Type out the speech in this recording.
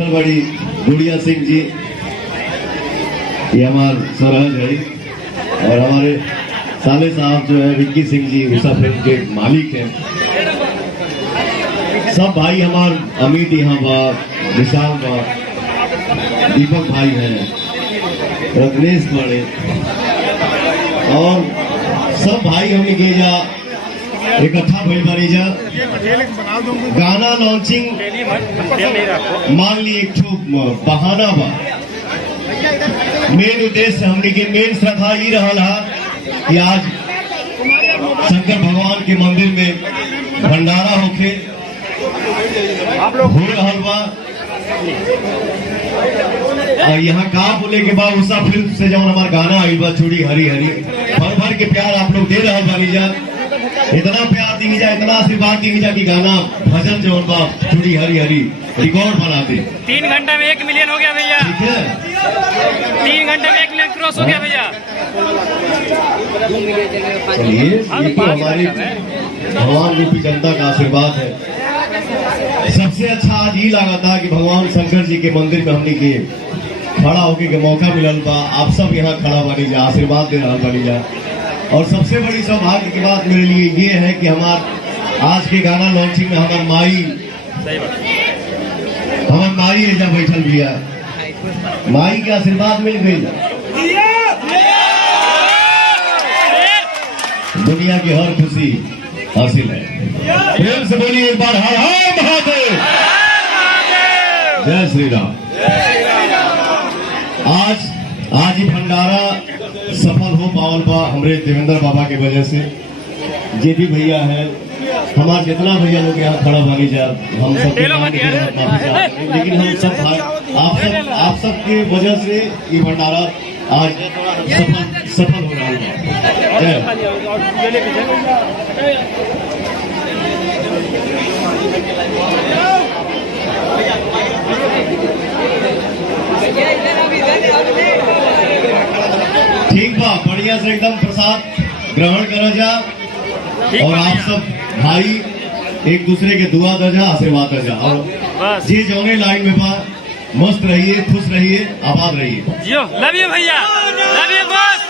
बड़ी गुड़िया सिंह जी, ये हमारे सरहज है, और हमारे साले साहब जो है विक्की सिंह जी उषा फिल्म के मालिक हैं। सब भाई हमारे अमित यहाँ बा, विशाल बा, दीपक भाई हैं, रत्नेश बड़े, और सब भाई हमने के जा इकट्ठा भइल बानी जा। गाना लॉन्चिंग मान ली एक बहाना बा। मेन उद्देश्य हमने के मेन श्रद्धा ये रहा कि आज शंकर भगवान के मंदिर में भंडारा होके हो रहा बा। और यहाँ का बोले के बाद उषा फिल्म से जब हमारा गाना आई बा चूड़ी हरी हरी, भर भर के प्यार आप लोग दे रहा बानी जा। इतना प्यार दी जा, इतना आशीर्वाद दी जा कि गाना भजन जो बा चूड़ी हरी हरी रिकॉर्ड बना दे। 3 घंटे में 1 मिलियन हो गया भैया। ठीक है, 3 घंटे में 1 मिलियन क्रॉस हो गया भैया। चलिए, ये तो हमारी भगवान रूपी जनता का आशीर्वाद है। सबसे अच्छा आज ये लगा था कि भगवान शंकर जी के मंदिर में हमने के खड़ा होके के मौका मिलल बा। आप सब यहाँ खड़ा बनी जा, आशीर्वाद दे रहा बनी जा। और सबसे बड़ी सौभाग्य की बात मेरे लिए ये है कि आज के गाना लॉन्चिंग में हमार माई एजा बैठल भैया, माई के आशीर्वाद मिल गई। दुनिया की हर खुशी हासिल है। प्रेम से बोलिए एक बार, हर हर महादेव, जय श्री राम। आज ही भंडारा सफल हो पावल बा हमरे देवेंद्र बाबा के वजह से। जे भी भैया है, हमारे जितना भैया लोग यहाँ खड़ा बानी जा, हम सब लेकिन हम सब आप सब के वजह से ये भंडारा आज सफल हो रहा है। ठीक बा, बढ़िया से एकदम प्रसाद ग्रहण करा जा, और आप सब भाई एक दूसरे के दुआ द जा, आशीर्वाद द जा। और जी जौने लाइन में बा, मस्त रहिए, खुश रहिए, आबाद रहिए। जियो, लव यू भैया, लव यू बॉस।